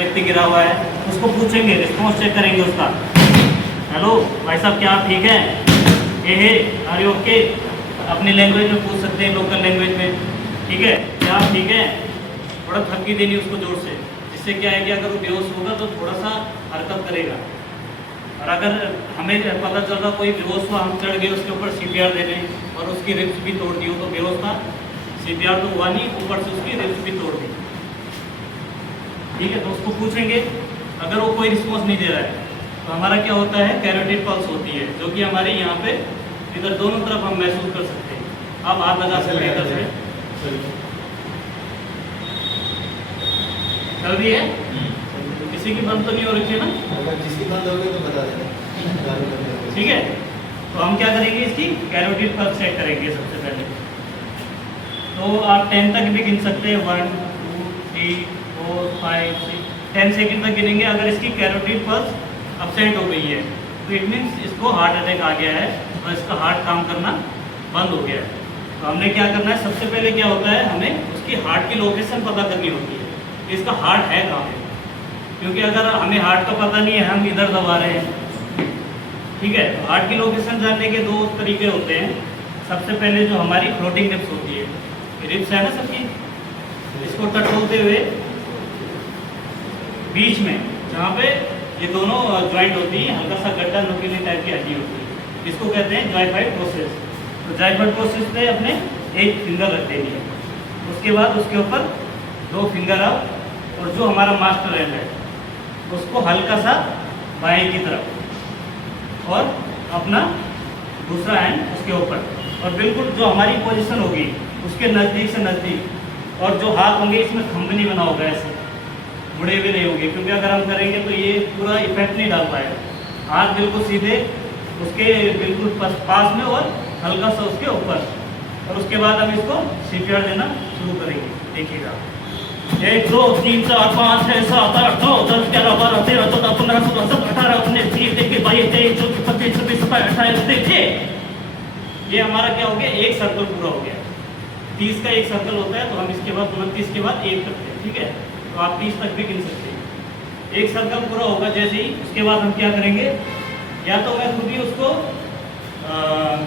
व्यक्ति गिरा हुआ है, उसको पूछेंगे, रिस्पॉन्स चेक करेंगे उसका। हेलो भाई साहब, क्या आप ठीक हैं? हे आर यू ओके? अपनी लैंग्वेज में पूछ सकते हैं, लोकल लैंग्वेज में, ठीक है? क्या आप ठीक हैं? थोड़ा थपकी देनी उसको जोर से, जिससे क्या है कि अगर वो बेहोश होगा तो थोड़ा सा हरकत करेगा। और अगर हमें पता चल रहा कोई बेहोश हुआ, हम चढ़ गए उसके ऊपर CPR दे दें और उसकी रिब्स भी तोड़ दी हो, तो बेहोश था, CPR तो हुआ नहीं, ऊपर से उसकी रिब्स भी तोड़ दी, ठीक है? तो उसको पूछेंगे, अगर वो कोई रिस्पॉन्स नहीं दे रहा है तो हमारा क्या होता है, कैरोटिड पल्स होती है, जो कि हमारे यहाँ पे इधर दोनों तरफ हम महसूस कर सकते हैं। आप हाथ लगा सकते हैं, इधर से चल रही है, किसी की बंद तो नहीं हो रही है ना? जिसकी बंद हो गई तो बता देना, ठीक है? तो हम क्या करेंगे, इसकी कैरोटिड पल्स चेक करेंगे सबसे पहले। तो आप 10 तक भी गिन सकते हैं, 1 2 3 4 5 6 10 सेकेंड तक गिनेंगे। अगर इसकी कैरोटिड पल्स अब्सेंट हो गई है तो इट मीन्स इसको हार्ट अटैक आ गया है और इसका हार्ट काम करना बंद हो गया है। तो हमने क्या करना है, सबसे पहले क्या होता है, हमें उसकी हार्ट की लोकेशन पता करनी होती है कि इसका हार्ट है कहाँ पे। क्योंकि अगर हमें हार्ट का पता नहीं है, हम इधर दबा रहे हैं, ठीक है? तो हार्ट की लोकेशन जानने के दो तरीके होते हैं। सबसे पहले जो हमारी फ्लोटिंग रिब्स होती है, रिब्स है ना सबकी, इसको टटोलते हुए बीच में जहाँ पे ये दोनों ज्वाइंट होती है, हल्का सा गड्ढा नुकीली टाइप की हड्डी होती है, इसको कहते हैं जाइफाइड प्रोसेस। तो जाइफाइड प्रोसेस पे अपने एक फिंगर रख देनी है, उसके बाद उसके ऊपर 2 फिंगर अप, और जो हमारा मास्टर हैंड है उसको हल्का सा बाएं की तरफ और अपना दूसरा हैंड उसके ऊपर, और बिल्कुल जो हमारी पोजीशन होगी उसके नज़दीक से नज़दीक, और जो हाथ होंगे इसमें थंब नहीं बना होगा, ऐसे मुड़े हुए नहीं होंगे, क्योंकि अगर हम करेंगे तो ये पूरा इफेक्ट नहीं डाल पाएगा। हाथ बिल्कुल सीधे उसके बिल्कुल पास में और हल्का सा उसके ऊपर, और उसके बाद हम इसको CPR देना शुरू करेंगे। देखिएगा, 1 2 3 4 5 6 7 8 9 10 11 12 13 14 15 16 17 18 19 20 21 22 23 24 25 26 27 28 देखिए, ये हमारा क्या हो गया, एक सर्कल पूरा हो गया। 30 का एक सर्कल होता है, तो हम इसके बाद 29 के बाद 1 करते हैं, ठीक है? तो आप 30 तक भी गिन सकते हैं। एक सर्कल पूरा होगा जैसे ही, उसके बाद हम क्या करेंगे, या तो मैं खुद ही उसको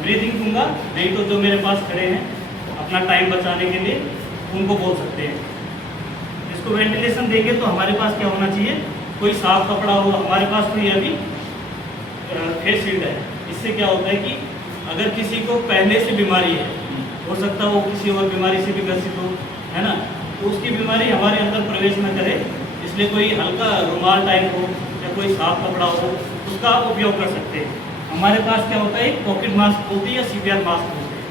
ब्रीथिंग दूंगा, नहीं तो जो मेरे पास खड़े हैं अपना टाइम बचाने के लिए उनको बोल सकते हैं। इसको वेंटिलेशन देंगे तो हमारे पास क्या होना चाहिए, कोई साफ कपड़ा हो, हमारे पास तो ये अभी फेस शील्ड है। इससे क्या होता है कि अगर किसी को पहले से बीमारी है, हो सकता है वो किसी और बीमारी से भी ग्रसित हो, है ना, तो उसकी बीमारी हमारे अंदर प्रवेश न करे, इसलिए कोई हल्का रुमाल टाइप हो या कोई साफ कपड़ा हो, उसका आप उपयोग कर सकते हैं। हमारे पास क्या होता है, एक पॉकेट मास्क होती है या CPR मास्क होती है,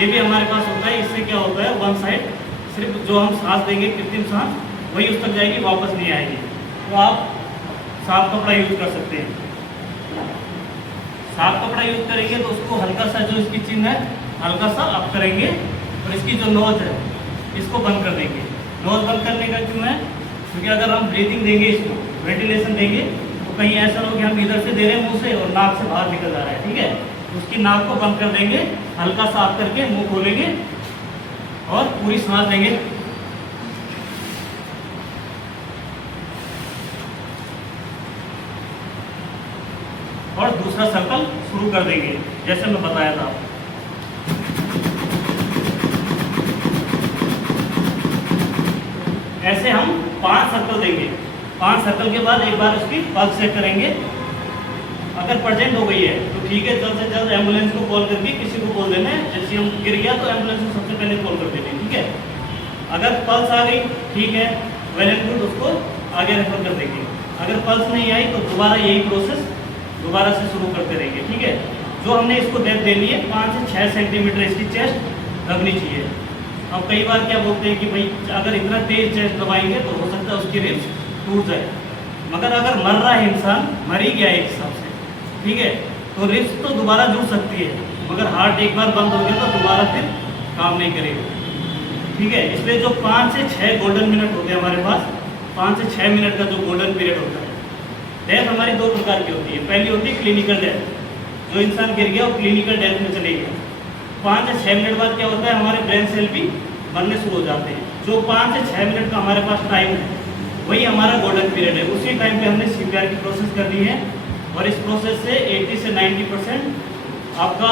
ये भी हमारे पास होता है। इससे क्या होता है, वन साइड सिर्फ जो हम सांस देंगे, कृत्रिम सांस, वही उस तक जाएगी, वापस नहीं आएगी। तो आप साफ कपड़ा यूज कर सकते हैं। साफ कपड़ा यूज करेंगे तो उसको हल्का सा, जो इसकी चिन्ह है, हल्का सा अप करेंगे, और इसकी जो नोज है इसको बंद कर देंगे। नोज बंद करने का क्यों है, क्योंकि अगर हम ब्रीथिंग देंगे, इसको वेंटिलेशन देंगे, तो कहीं ऐसा हो कि हम इधर से दे रहे हैं मुंह से और नाक से बाहर निकल जा रहा है, ठीक है? तो उसकी नाक को बंद कर देंगे, हल्का सा अप करके मुंह खोलेंगे और पूरी सांस लेंगे। और दूसरा सर्कल शुरू कर देंगे जैसे मैं बताया था। ऐसे हम 5 सर्कल देंगे। 5 सर्कल के बाद एक बार उसकी पल्स चेक करेंगे। अगर प्रेजेंट हो गई है तो ठीक है, जल्द से जल्द एम्बुलेंस को कॉल करके किसी को बोल देना है, जैसे हम गिर गया तो एम्बुलेंस को सबसे पहले कॉल कर देंगे, ठीक है? अगर पल्स आ गई, ठीक है, वेल एंड गुड, उसको आगे रेफर कर देंगे। अगर पल्स नहीं आई तो दोबारा यही प्रोसेस दोबारा से शुरू करते रहेंगे, ठीक है? जो हमने इसको डेप्थ देनी है 5 से 6 सेंटीमीटर इसकी चेस्ट दबनी चाहिए। अब कई बार क्या बोलते हैं कि भाई अगर इतना तेज चेस्ट दबाएंगे तो हो सकता है उसकी रिब्स टूट जाए, मगर अगर मर रहा है इंसान, मर ही गया एक हिसाब से, ठीक है, तो रिब्स तो दोबारा जुड़ सकती है, मगर हार्ट एक बार बंद हो गया तो दोबारा फिर काम नहीं करेगा, ठीक है? इसलिए जो 5 से 6 गोल्डन मिनट होते हैं हमारे पास, 5 से 6 मिनट का जो गोल्डन पीरियड होता है। डेथ हमारी 2 प्रकार की होती है। पहली होती है क्लिनिकल डेथ, जो इंसान गिर गया वो क्लिनिकल डेथ में चले गया। 5 से 6 मिनट बाद क्या होता है, हमारे ब्रेन सेल भी बनने शुरू हो जाते हैं। जो 5 से 6 मिनट का हमारे पास टाइम है, वही हमारा गोल्डन पीरियड है। उसी टाइम पे हमने CPR की प्रोसेस करनी है और इस प्रोसेस से 80 से 90% आपका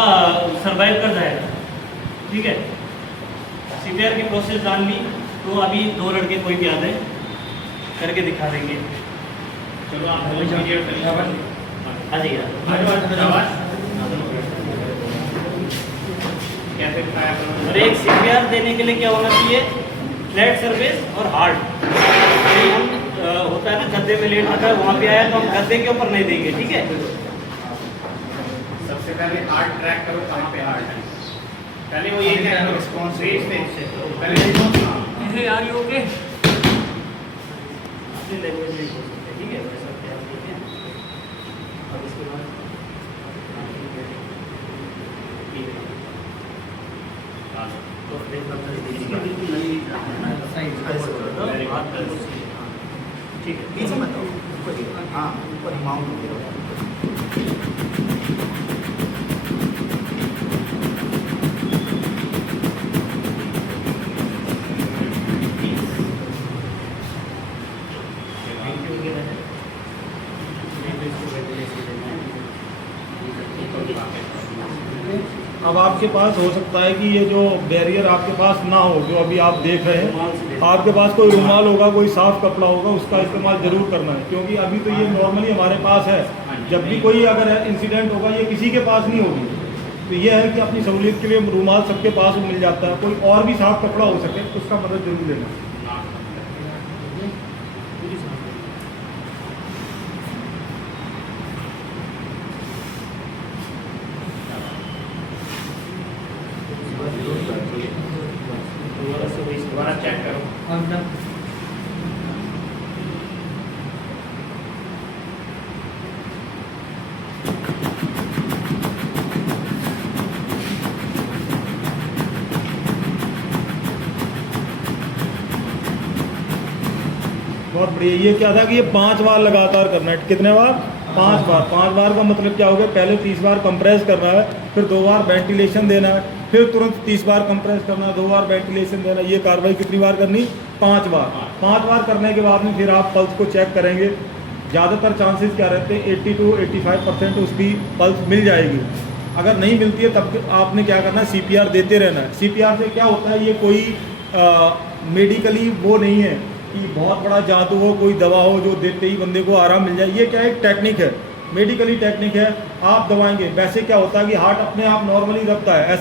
सर्वाइव कर जाएगा। ठीक है, CPR की प्रोसेस जान ली तो अभी 2 लड़के कोई भी आ जाए करके दिखा देंगे। चलो आप आ जाइए। कैसे खाया करो? और एक CPR देने के लिए क्या होना चाहिए, फ्लैट सर्विस और हार्ड। हम होता है ना गद्दे में लेट अगर वहाँ पे आया तो हम गद्दे के ऊपर नहीं देंगे। ठीक है, सबसे पहले हार्ट ट्रैक करो, कहाँ पे हार्ट है। पहले वो ये क्या रिस्पॉन्स रेट से पहले इसे यार ये ओके अपनी लैंग्वेज में बोल सकते हैं। ठीक है, वैसा क्या ठीक है। अब इसके बाद ठीक है, तो इसमें बिल्कुल नहीं जाना है ना, साइड हाथ कर दो। ठीक है, पीछे मत आओ, ऊपर ही रहो। हाँ, ऊपर ही माउंट होके रहो। अब आपके पास हो सकता है कि ये जो बैरियर आपके पास ना हो, जो अभी आप देख रहे हैं, आपके पास कोई रुमाल होगा, कोई साफ कपड़ा होगा, उसका इस्तेमाल जरूर करना है, क्योंकि अभी तो ये नॉर्मली हमारे पास है। जब भी कोई अगर इंसिडेंट होगा ये किसी के पास नहीं होगी, तो ये है कि अपनी सहूलियत के लिए रुमाल सबके पास मिल जाता है। कोई और भी साफ कपड़ा हो सके तो उसका मदद जरूर लेना। दोबारा चेक करो। बहुत बढ़िया। ये क्या था कि ये 5 बार लगातार करना है। कितने बार? 5 बार। 5 बार का मतलब क्या हो गया, पहले 30 बार कंप्रेस करना है, फिर 2 बार वेंटिलेशन देना है, फिर तुरंत 30 बार कंप्रेस करना है, 2 बार वेंटिलेशन देना है। ये कार्रवाई कितनी बार करनी? 5 बार। 5 बार करने के बाद में फिर आप पल्स को चेक करेंगे। ज़्यादातर चांसेस क्या रहते हैं, 80 to 85% उसकी पल्स मिल जाएगी। अगर नहीं मिलती है तब आपने क्या करना है, CPR देते रहना है। CPR से क्या होता है, ये कोई मेडिकली वो नहीं है कि बहुत बड़ा जादू हो, कोई दवा हो जो देते ही बंदे को आराम मिल जाए। ये क्या एक टेक्निक है, मेडिकली टेक्निक है। आप दवाएंगे, वैसे क्या होता है कि हार्ट अपने आप नॉर्मली दबता है, ऐसे